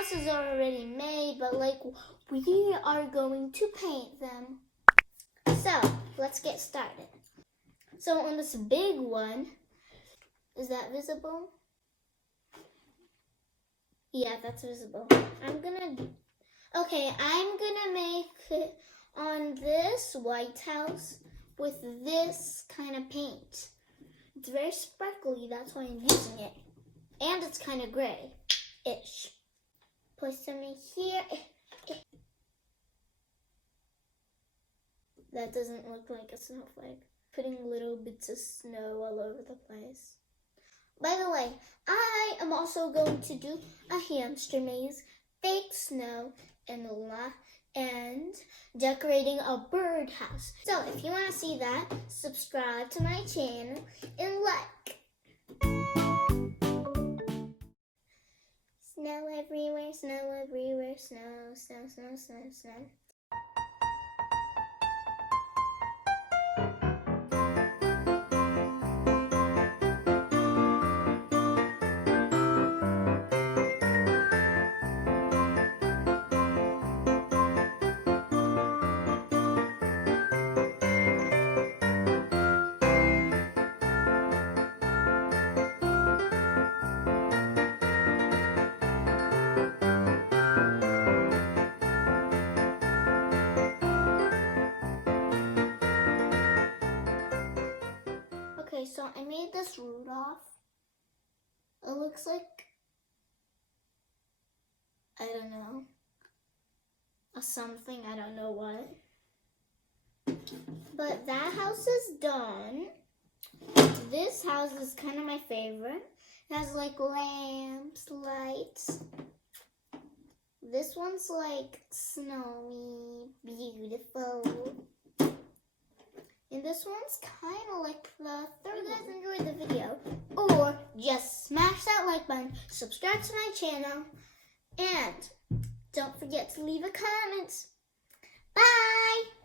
houses are already made, but like we are going to paint them. So let's get started. So on this big one, is that visible? Yeah, that's visible. I'm gonna make it on this White House with this kind of paint. It's very sparkly, that's why I'm using it. And it's kind of gray-ish. Put some in here. That doesn't look like a snowflake. Putting little bits of snow all over the place. By the way, I am also going to do a hamster maze, fake snow, and decorating a birdhouse. So if you want to see that, subscribe to my channel and like. Snow everywhere, snow everywhere, snow, snow, snow, snow, snow. Okay, so I made this Rudolph. It looks like, I don't know, a something, I don't know what. But that house is done. This house is kind of my favorite. It has like lamps, lights. This one's like snowy, beautiful. And this one's kind of like the third. If you guys enjoyed the video, or just smash that like button, subscribe to my channel, and don't forget to leave a comment. Bye!